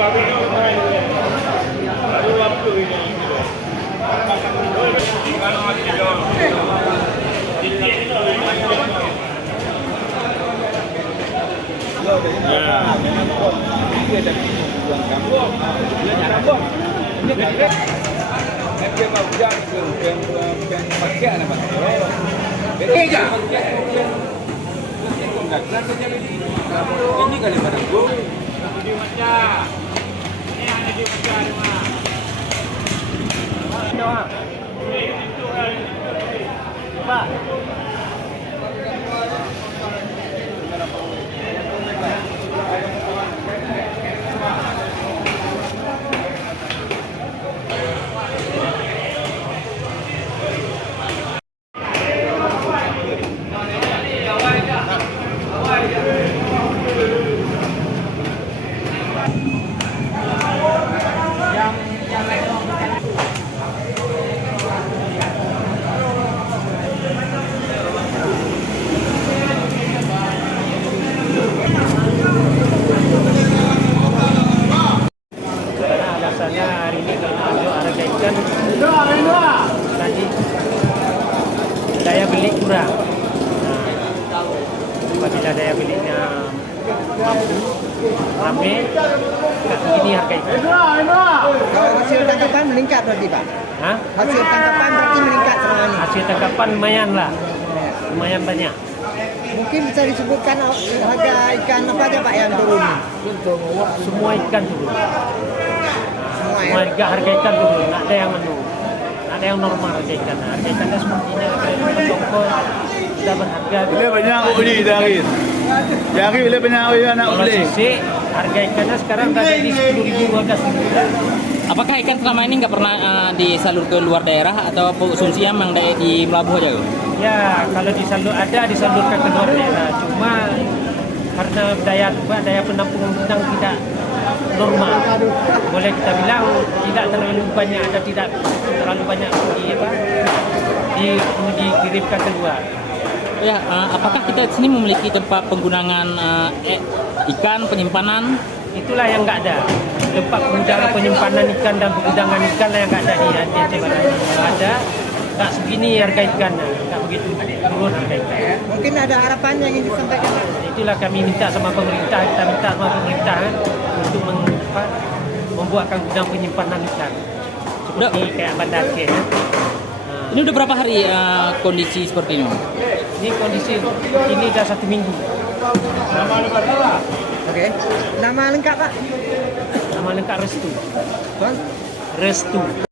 Ini kali barang gua. Pak. Alasannya hari ini kalau harga ikan tadi daya beli kurang. Apabila daya belinya mampu, rame, ini harga ikan. Kalau hasil tangkapan meningkat berarti Pak? Hah? Hasil tangkapan berarti meningkat selama ini? Hasil tangkapan lumayan lah, lumayan banyak. Mungkin bisa disebutkan harga ikan apa aja Pak yang turun? Semua ikan turun. Semua ya? Semua harga ikan turun, nggak ada yang menurun. Ada yang normal harga ikan. Harga ikannya sepertinya kayak toko sudah berharga. Bila banyak aku beli dari. Jadi bila banyak aku nak Kalau beli. sisi harga ikannya sekarang udah jadi 10.000, 12.000. Apakah ikan selama ini nggak pernah disalur ke luar daerah atau konsumsinya memang di Melabuh aja? Ya, kalau disalurkan ke luar daerah. Cuma karena daya penampung udang tidak normal. Boleh kita bilang tidak terlalu banyak atau tidak terlalu banyak dikirimkan keluar. Ya, apakah kita di sini memiliki tempat penggunaan ikan penyimpanan? Itulah yang nggak ada. Tempat penyimpanan ikan dan pengudangan ikan lah yang nggak ada di NTT. Kalau ada, nggak segini harga ikan, nggak begitu turun harga ikan. Mungkin ada harapan yang ingin disampaikan Pak? Itulah kami minta sama pemerintah, kita minta sama pemerintah untuk membuatkan gudang penyimpanan ikan seperti kayak Banda Aceh. Ini udah berapa hari kondisi seperti ini? Ini kondisi ini sudah 1 minggu. Oke. Nama lengkap Pak? Nama lengkap Restu. Bang? Restu.